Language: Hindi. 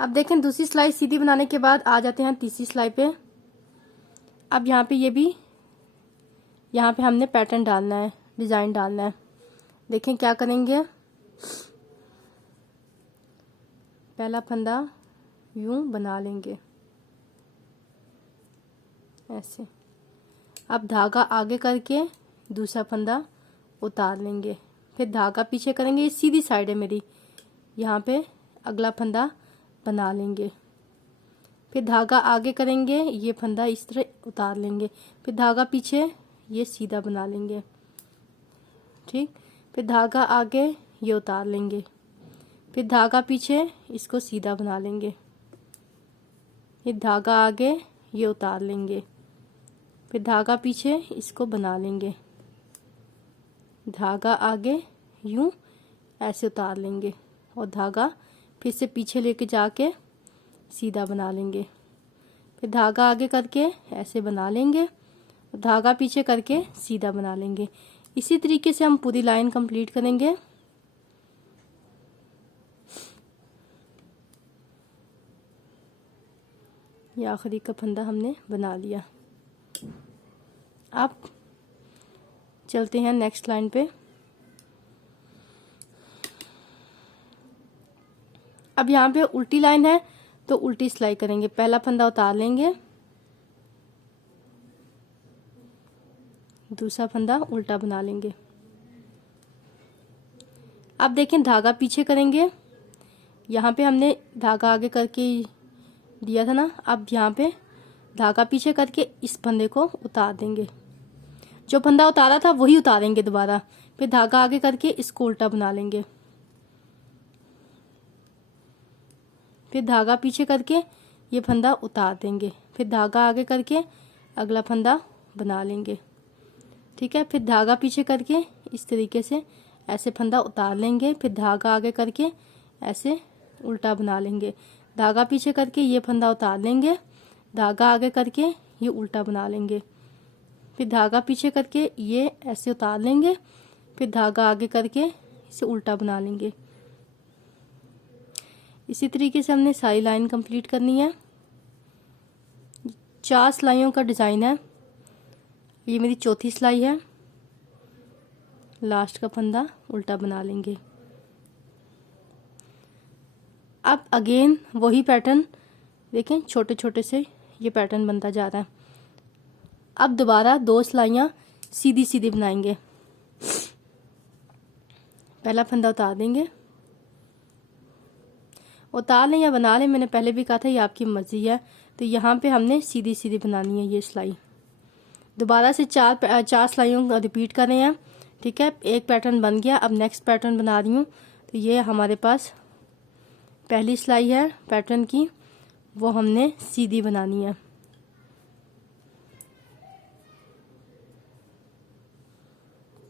अब देखें दूसरी सिलाई सीधी बनाने के बाद आ जाते हैं तीसरी सिलाई पे। अब यहाँ पे ये भी, यहाँ पे हमने पैटर्न डालना है, डिज़ाइन डालना है। देखें क्या करेंगे, पहला फंदा यूं बना लेंगे ऐसे। अब धागा आगे करके दूसरा फंदा उतार लेंगे, फिर धागा पीछे करेंगे। ये सीधी साइड है मेरी, यहाँ पे अगला फंदा बना लेंगे, फिर धागा आगे करेंगे, ये फंदा इस तरह उतार लेंगे, फिर धागा पीछे, ये सीधा बना लेंगे। ठीक, फिर धागा आगे, ये उतार लेंगे, फिर धागा पीछे, इसको सीधा बना लेंगे, फिर धागा आगे, ये उतार लेंगे, फिर धागा पीछे, इसको बना लेंगे, धागा आगे यूं ऐसे उतार लेंगे और धागा फिर से पीछे लेके जाके सीधा बना लेंगे, फिर धागा आगे करके ऐसे बना लेंगे, धागा पीछे करके सीधा बना लेंगे। इसी तरीके से हम पूरी लाइन कंप्लीट करेंगे। ये आखिरी का फंदा हमने बना लिया। अब चलते हैं नेक्स्ट लाइन पे। अब यहाँ पे उल्टी लाइन है तो उल्टी सिलाई करेंगे। पहला फंदा उतार लेंगे, दूसरा फंदा उल्टा बना लेंगे। अब देखें धागा पीछे करेंगे, यहाँ पे हमने धागा आगे करके दिया था ना, अब यहाँ पे धागा पीछे करके इस फंदे को उतार देंगे। जो फंदा उतारा था वही उतारेंगे दोबारा, फिर धागा आगे करके इसको उल्टा बना लेंगे, फिर धागा पीछे करके ये फंदा उतार देंगे, फिर धागा आगे करके अगला फंदा बना लेंगे। ठीक है, फिर धागा पीछे करके इस तरीके से ऐसे फंदा उतार लेंगे, फिर धागा आगे करके ऐसे उल्टा बना लेंगे, धागा पीछे करके ये फंदा उतार लेंगे, धागा आगे करके ये उल्टा बना लेंगे, फिर धागा पीछे करके ये ऐसे उतार लेंगे, फिर धागा आगे करके इसे उल्टा बना लेंगे। इसी तरीके से हमने सारी लाइन कंप्लीट करनी है। 4 सिलाइयों का डिज़ाइन है। ये मेरी चौथी सिलाई है, लास्ट का फंदा उल्टा बना लेंगे। अब अगेन वही पैटर्न, देखें छोटे छोटे से ये पैटर्न बनता जा रहा है। अब दोबारा 2 सिलाइयाँ सीधी सीधी बनाएंगे। पहला फंदा उतार देंगे, उतार लें या बना लें, मैंने पहले भी कहा था ये आपकी मर्जी है। तो यहाँ पे हमने सीधी सीधी बनानी है ये सिलाई। दोबारा से 4 सिलाइयों का रिपीट कर रहे हैं। ठीक है, एक पैटर्न बन गया, अब नेक्स्ट पैटर्न बना रही हूँ। तो ये हमारे पास पहली सिलाई है पैटर्न की, वो हमने सीधी बनानी है।